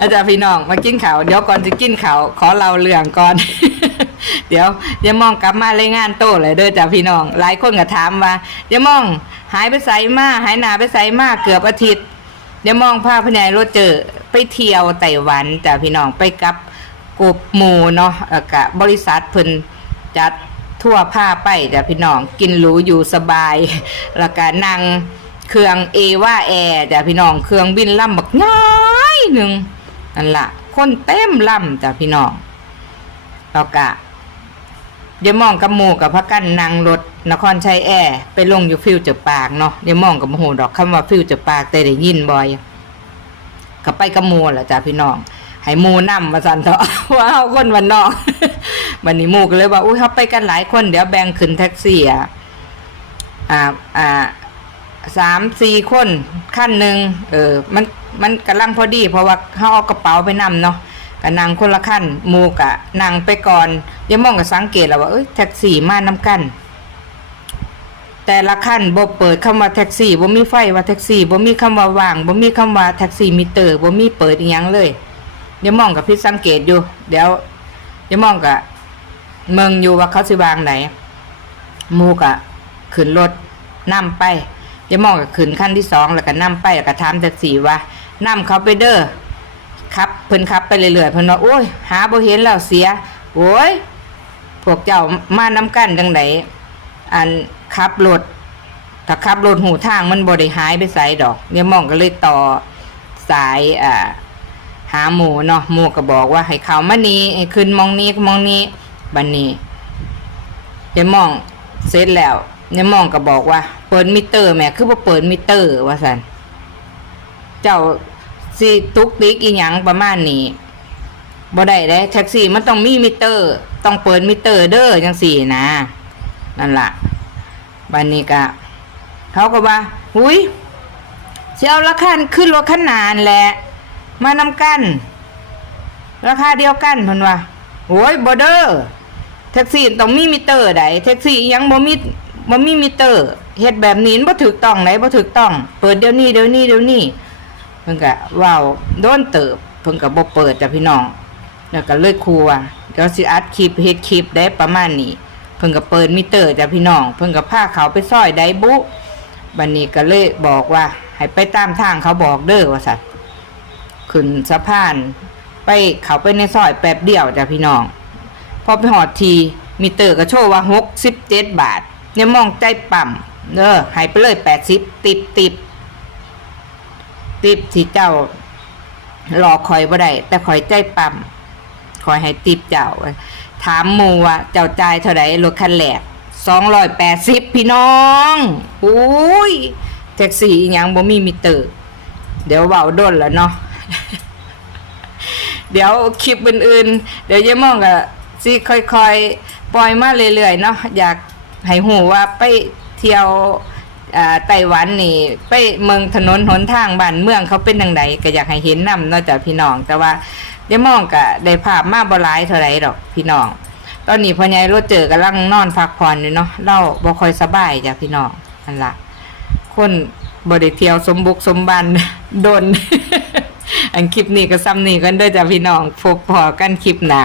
อาจารย์พี่น้องมากินข้าวเดี๋ยวก่อนจะกินข้าวขอเราเรื่องก่อน เดี๋ยวอย่ามองกลับมารายงานโตเลยเด้อจ้ะพี่น้อง หลายคนก็ถามว่าอย่ามองหายไปไสมาหายหนาไปไสมาเกือบอาทิตย์อย่ามองภาพพญายรถเจอไปเที่ยวไต้หวันจ้ะพี่น้องไปกับกลุ่มหมู่เนาะแล้วก็บริษัทเพิ่นจัดทั่วผ้าไปจ้ะพี่น้องกินหรูอยู่สบาย แล้วก็นั่งเครื่องเอว่าแอร์จ้ะพี่น้องเครื่องบินลำบักน้อยหนึ่ง นั่นละคนเต็มลำจ้ะพี่น้องแล้วก็เดี๋ยวมองกับหมูกับพักกันนั่งรถนครชัยแอร์ไปลงอยู่ฟิวเจอร์ปากเนาะเดี๋ยวมองกับโมโหดอกคำว่าฟิวเจอร์ปากแต่ได้ยินบ่อยก็ไปกับหมูแหละจ้ะพี่น้องให้หมูนํมาสั่นเถอะว่าเอาคนวันนอกวันนี้หมูก็เลยว่าอุ้ยเขาไปกันหลายคนเดี๋ยวแบ่งขึ้นแท็กซี่อะอ่าอ่า สามสี่คนขั้นหนึ่งเออมันมันกำลังพอดี เพราะว่าเขาเอากระเป๋าไปนำเนาะก็นั่งคนละขั้นมูกะนั่งไปก่อนเดี๋ยวมองก็สังเกตแล้วว่าเอ้ยแท็กซี่มานํกัน แต่ละขั้นบ่เปิดคำว่าแท็กซี่บ่มีไฟว่าแท็กซี่บ่มีคำว่าว่างบ่มีคำว่าแท็กซี่มิเตอร์บ่มีเปิดอีหยังเลยเดี๋ยวมองกับพี่สังเกตอยู่ เดี๋ยวเดี๋ยวมองกับเมืองอยู่ว่าเขาสิวางไหนมูกะขึ้นรถนํไป เดี๋ยวมองกับขึ้นขั้นที่สองแล้วก็นํไปแล้วก็ถามแท็กซี่ว่านํเขาไปเด้อครับเพิ่นขับไปเรื่อยๆเพิ่นว่าโอ้ยหาบ่เห็นแล้วเสียโอ้ยพวกเจ้ามานํกันจังไดอันขับรถถ้าขับรถหูทางมันบ่ได้หายไปไสดอกเดี๋ยมองก็เลยต่อสายอ่าหาหมูเนาะหมูก็บอกว่าให้เขามานี้ให้ขึ้นมองนี้มองนี้บันนี้ยายมองเสร็จแล้ว ยายมองก็บอกว่า เปิดมิเตอร์แม่คือว่าเปิดมิเตอร์ ว่าสันเจ้าสิตุกติกอีหยังประมาณนี้บ่ได้ได้แท็กซี่มันต้องมีมิเตอร์ ต้องเปิดมิเตอร์เด้อจังสี่นะนั่นล่ะบันนี้ก็เขาก็ว่าหุยเสียเอาราคาขึ้นรถขนานแหละมานำกัน ราคาเดียวกันพิ่นว่าโอ้ยบ่เด้อแท็กซี่ต้องมีมิเตอร์ใดแท็กซี่ยังบ่มี บ่มีมิเตอร์เฮ็ดแบบนี้บ่ถูกต้องไหนบ่ถูกต้อง เปิดเดี๋ยวนี้เดี๋ยวนี้เดี๋ยวนี้เพิ่นก็ว้าวโดนเติบเพิ่นก็บ่เปิดจ้ะพี่น้องแล้วก็เลยครูว่าเดี๋ยวสิอัดคลิปเฮ็ดคลิปได้ประมาณนี้เพิ่นก็เปิดมิเตอร์จ้ะพี่น้อง เพิ่นก็พาเขาไปซอยไดบุบัดนี้ก็เลยบอกว่า ให้ไปตามทางเขาบอกเด้อว่าซั่นขึ้นสะพาน ไปเขาไปในซอยแป๊บเดียวจ้ะพี่น้อง พอไปหอดทีมิเตอร์ก็โชว์ว่าหกสิบเจ็ดบาท เนี่ยมองใจปั่มเด้อใหายไปเลยแปดสิบติบติบติบที่เจ้ารอคอยบ่ได้แต่คอยใจปั่มคอยให้ติบเจ้า ถามมูว่าเจ้าจ่ายเท่าไหร่รถคันแหลกสองร้อยแปดสิบพี่น้องอุ้ยแท็กซี่อีหยังบ่มีมิเตอร์เดี๋ยวเบาด้นแล้วเนาะเดี๋ยวคลิปอื่นๆ เดี๋ยวยายมองก็สิค่อยๆ ปล่อยมาเรื่อยๆเนาะอยาก ให้หูว่าไปเที่ยวไต้หวันนี่ ไปเมืองถนนหนทางบ้านเมืองเขาเป็นจังไดก็อยากให้เห็นนํเนาะจากพี่น้อง แต่ว่ายายมองก็ได้ภาพมาบ่หลายเท่าไรหรอกพี่น้อง ตอนนี้พ่อใหญ่รถเจอกำลังนอนพักผ่อนอยู่เนาะเล่าบ่ค่อยสบายจ้ะพี่น้องนั่นล่ะคนบ่ได้เที่ยวสมบุกสมบันโดน อันคลิปนี้ก็ซ้ำนี่กันเด้อจ้ะพี่น้องพบพอกันคลิปหน้า